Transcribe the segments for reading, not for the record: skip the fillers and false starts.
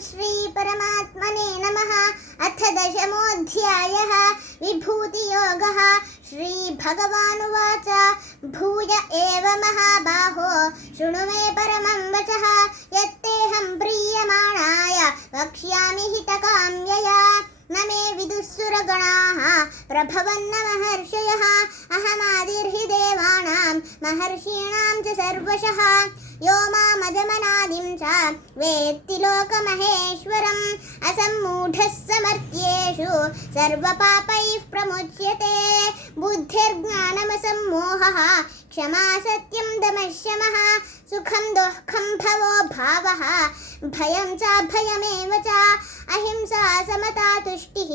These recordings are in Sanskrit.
श्री परमात्मने नमः। अथ दशमोऽध्यायः विभूतियोगः। श्री भगवानुवाच भूय एव महाबाहो शृणु मे परमं वचः यत्तेऽहं प्रीयमाणाय वक्ष्यामि हितकाम्यया। न मे विदुःसुरगणाः प्रभवन्न महर्षयः अहमादिर्हि देवानां महर्षीणां च सर्वशः। यो मामजमनादिं च वेत्ति लोकमहेश्वरम् असम्मूढः समर्थ्येषु सर्वपापैः प्रमुच्यते। बुद्धिर्ज्ञानमसम्मोहः क्षमा सत्यं दमः शमः सुखं दुःखं भवो भावः भयं च भयमेव च अहिंसा समता तुष्टिः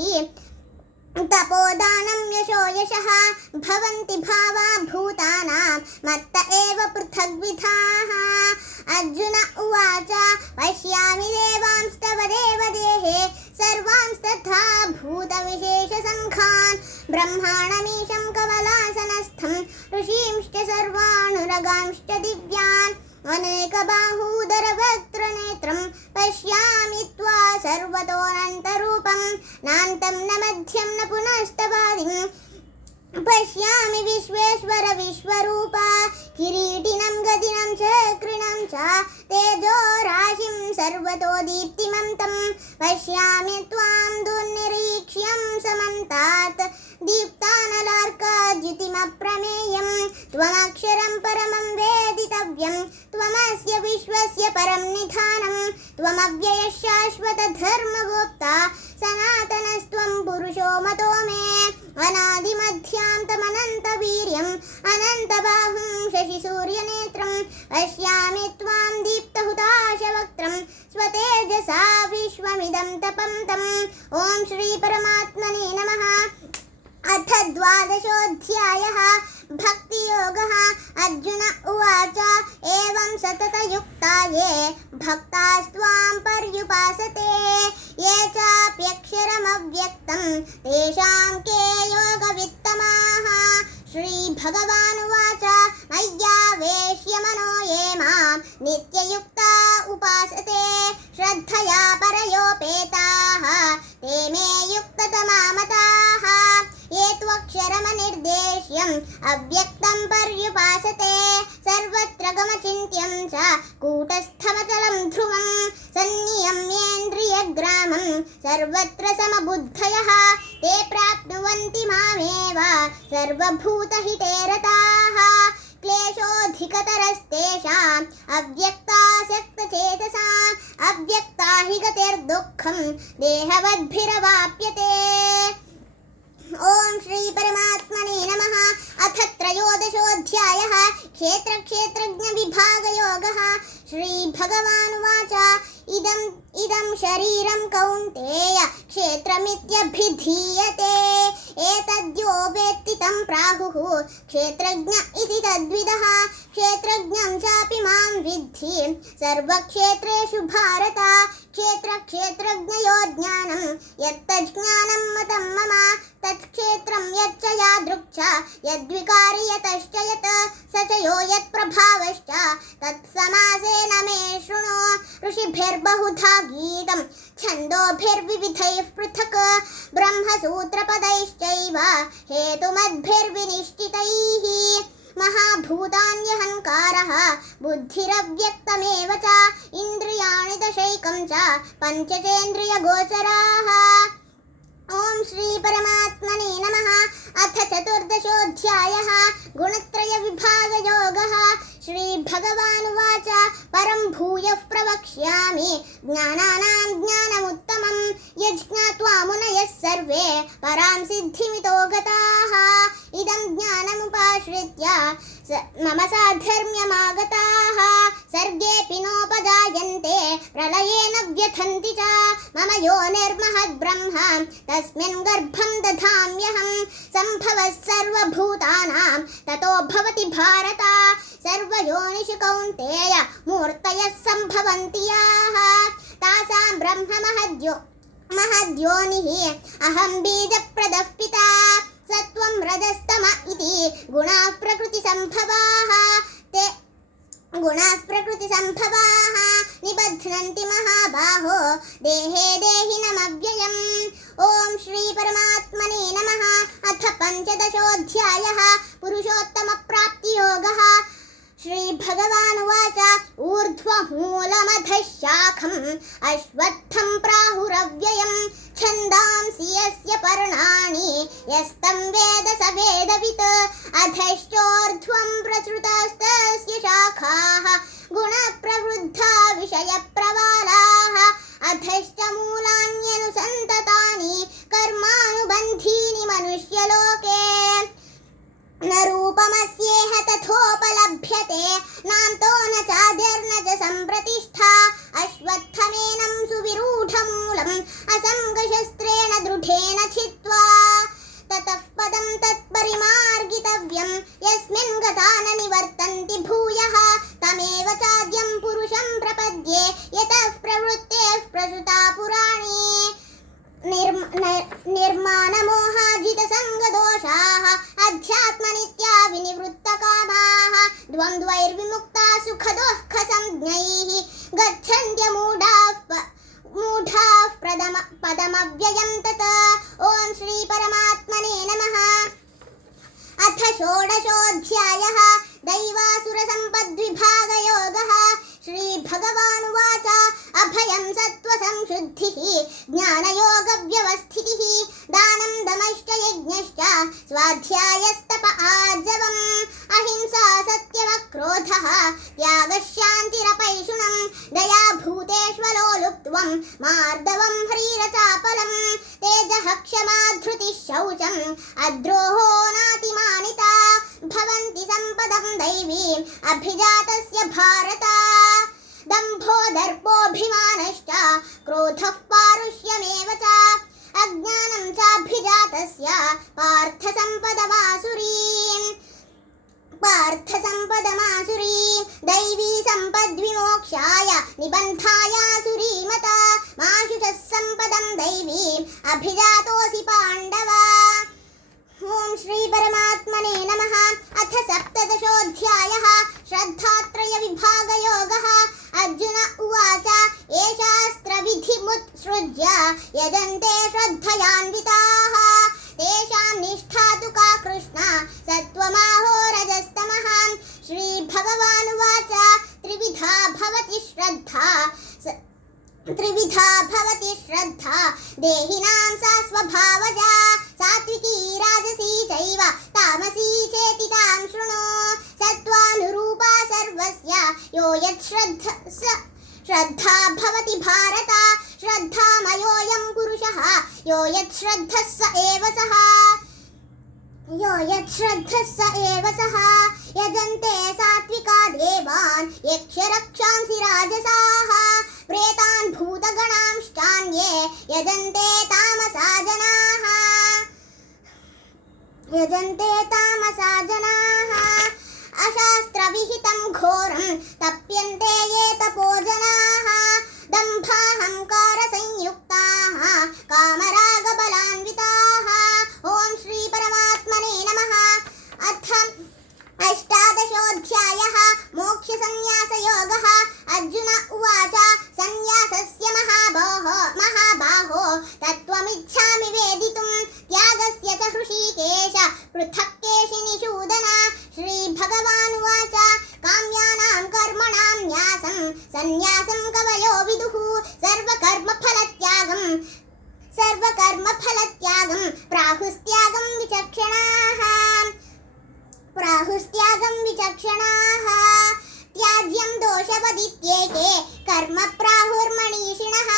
तपोदानं यशो यशः। भवन्ति भावा भूतानां मत्त एव पृथग्विधाः। अर्जुन उवाच पश्यामि देवांस्तव देवदेहे सर्वांस्तथा भूतविशेषसङ्खान् ब्रह्माणमीशं कमलासनस्थं ऋषींश्च सर्वानुरगांश्च दिव्यान् अनेकबाहूदरवक्त्रनेत्रं पश्यामि त्वा सर्वतोऽनन्तरूपं नान्तं न मध्यं न पुनस्तवादिं पश्यामि विश्वेश्वर विश्वरूप। किरीटिनं गदिनं चक्रिणं च तेजो राशिं सर्वतो दीप्तिमन्तं पश्यामि त्वां दुर्निरीक्ष्यं समन्तात् दीप्तानलार्काद्युतिमप्रमेयं त्वमक्षरं परमं वेदितव्यं त्वमस्य विश्वस्य परं निधानं त्वमव्ययः शाश्वतधर्मगोप्ता सनातनस्त्वं पुरुषो मतो मे। अनादिमध्यान्तमनन्तवीर्यम् अनन्तबाहुं शशिसूर्यनेत्रं पश्यामि त्वां दीप्तहुताशवक्त्रं स्वतेजसा विश्वमिदं तपन्तम्। ॐ श्री परमात्मने नमः। अथ द्वादशोऽध्यायः भक्तियोगः। अर्जुन उवाच एवं सततयुक्ता ये भक्तास्त्वां पर्युपासते ये चाप्यक्षरमव्यक्तं तेषां के योगवित्तमाः। श्रीभगवानुवाच मय्यावेश्य मनो ये मां नित्ययुक्ता उपासते श्रद्धया परयोपेताः ते मे युक्ततमा मताः। ये त्वक्षरमनिर्देश्यम् अव्यक्तं पर्युपासते सर्वत्र गमचिन्त्यं च कूटस्थमचलं ध्रुवं सन्नियम्येन्द्रियग्रामं सर्वत्र समबुद्धयः ते प्राप्नुवन्ति मामेव सर्वभूतहिते रताः। क्लेशोऽधिकतरस्तेषाम् अव्यक्तासक्तचेतसाम् अव्यक्ता हि गतिर्दुःखं देहवद्भिरवाप्यते। ॐ श्री परमात्मने नमः। अथ त्रयोदशोऽध्यायः क्षेत्रक्षेत्रज्ञविभागयोगः। श्रीभगवानुवाच इदं शरीरं कौन्तेय क्षेत्रमित्यभिधीयते एतद्यो वेत्ति तं प्राहुः क्षेत्रज्ञ इति तद्विदः। क्षेत्रज्ञं चापि मां विद्धि सर्वक्षेत्रेषु भारत। क्षेत्रक्षेत्रज्ञयो ज्ञानं यत्तज्ज्ञानं मतं मम तत्क्षेत्रं यच्च यादृक् च यद्विकारि यतश्च यत् स च यो यत्प्रभावश्च तत्समासेन मे शृणु। ऋषिभिर्बहुधा गीतं छन्दोभिर्विविधैः पृथक् ब्रह्मसूत्रपदैश्चैव हेतुमद्भिर्विनिश्चितैः। महाभूतान्यहङ्कारः बुद्धिरव्यक्तमेव च इन्द्रियाणि दशैकं च पञ्चचेन्द्रियगोचराः। ॐ श्री परमात्मने नमः। अथ चतुर्दशोऽध्यायः गुणत्रयविभागयोगः। श्रीभगवानुवाच परं भूयः प्रवक्ष्यामि ज्ञानानां ज्ञानमुत्तमं यज्ञात्वा मुनयः सर्वे परां सिद्धिमितो गताः। इदं ज्ञानमुपाश्रित्य मम साधर्म्यमागताः सर्गेऽपि नोपजायन्ते प्रलयेन व्यथन्ति च मम योनिर्महद्ब्रह्म तस्मिन् गर्भं दधाम्यहं सम्भवः सर्वभूतानां ततो भवति भारत। सर्वयोनिषु कौन्तेय मूर्तयः सम्भवन्ति याः तासां ब्रह्म महद्योनिः अहं बीजप्रदः पिता सत्वं रजस्तम इति गुणाः प्रकृतिसम्भवाः ते गुणाः प्रकृतिसम्भवाः निबध्नन्ति महाबाहो देहे देहिनमव्ययम्। ॐ श्री परमात्मने नमः। अथ पञ्चदशोऽध्यायः पुरुषोत्तमप्राप्तियोगः। श्रीभगवानुवाच ऊर्ध्वमूलमधः शाखम् अश्वत्थं प्राहुरव्ययम् छन्दांसि यस्य पर्णानि यस्तं वेद स वेदवित् अधश्चोर्ध्वं प्रसृतास्तस्य शाखाः गुणप्रवृद्धा विषयप्रवालाः अधश्च मूलान्यनुसन्ततानि कर्मानुबन्धीनि मनुष्यलोके न रूपमस्येह तथोपलभ्यते नान्तो न चादिर्न च सम्प्रतिष्ठा अश्वत्थमेनं सुविरूढमूलम् असङ्गशस्त्रेण दृढेन छित्त्वा ततः पदं तत्परिमार्गितव्यं यस्मिन् गता न निवर्तन्ति भूयः तमेव चाद्यं पुरुषं प्रपद्ये यतः प्रवृत्तेः प्रसृता पुराणी निर्माणमोहाजितसङ्गदोषाः अध्यात्मनित्या विनिवृत्तकामाः द्वन्द्वैर्विमुक्ता सुखदुःखसंज्ञैः गच्छन्त्यमूढाः पदमव्ययं तत्। ॐ श्री परमात्मने नमः। अथ षोडशोऽध्यायः दैवासुरसम्पद्विभागयोगः। श्रीभगवानुवाच अभयं सत्त्वसंशुद्धिः ज्ञानयोगव्यवस्थितिः दानं दमश्च यज्ञश्च स्वाध्यायस्तप आर्जवम् अहिंसा सत्यमक्रोधः त्यागश्शान्तिरपैशुनं दया भूतेष्वलोलुप्त्वं मार्दवं ह्रीरचापलं तेजः क्षमा धृतिः शौचम् अद्रोहो नातिमानिता भवन्ति सम्पदं दैवीम् अभिजातस्य भारत दम्भो दर्पोऽभिमानश्च क्रोधः पारुष्यमेव च अज्ञानं चाभिजातस्य पार्थसम्पदमासुरीं दैवी सम्पद्विमोक्षाय निबन्धायासुरीमता माशुचः सम्पदं दैवीम् अभिजातोऽसि पाण्डव। ॐ श्री परमात्मने नमः। अथ सप्तदशोऽध्यायः श्रद्धात्रयविभागयोगः। अर्जुन उवाच एषास्त्रविधिमुत्सृज्य यजन्ते श्रद्धयान्विताः तेषां निष्ठा तु का कृष्ण सत्त्वमाहो रजस्तमः। श्रीभगवानुवाच त्रिविधा भवति श्रद्धा देहिनां सा स्वभावजा सात्विकी राजसी चैव तामसी चेति तां शृणु सत्त्वानुरूपा सर्वस्य यो यच्छ्रद्धा भवति भारत श्रद्धामयोऽयं पुरुषः यो यच्छ्रद्धः स एव सः यजन्ते सात्विका देवान् यक्षरक्षांसि राजसाः प्रेतान् भूतगणांश्चान्ये यजन्ते तामसा जनाः अशास्त्रविहितं घोरं तप्यन्ते ये तपोजनाः दम्भाहंकारसंयुक्ताः कामरागबलान्विताः। ॐ श्री परमात्मने नमः। अथ अष्टादशोऽध्यायः मोक्षसंन्यासयोगः। अर्जुन उवाच संन्यासस्य महाबाहो तत्त्वमिच्छामि वेदितुं त्यागस्य च हृषीकेश पृथक् केशिनिषूदन। श्रीभगवानुवाच काम्यानां कर्मणां न्यासं सन्न्यासं कवयो विदुः सर्वकर्मफलत्यागं प्राहुस्त्यागं विचक्षणाः त्याज्यं दोषवदित्येके कर्म प्राहुर्मणीषिणः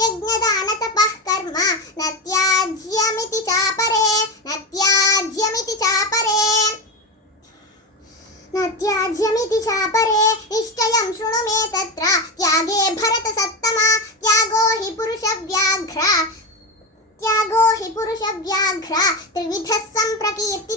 यज्ञदानतपः कर्म न त्याज्यमिति चापरे निश्चयं शृणु मे तत्र त्यागे भरतसत्तमा त्यागो हि पुरुषव्याघ्र त्रिविधः सम्प्रकीर्तितः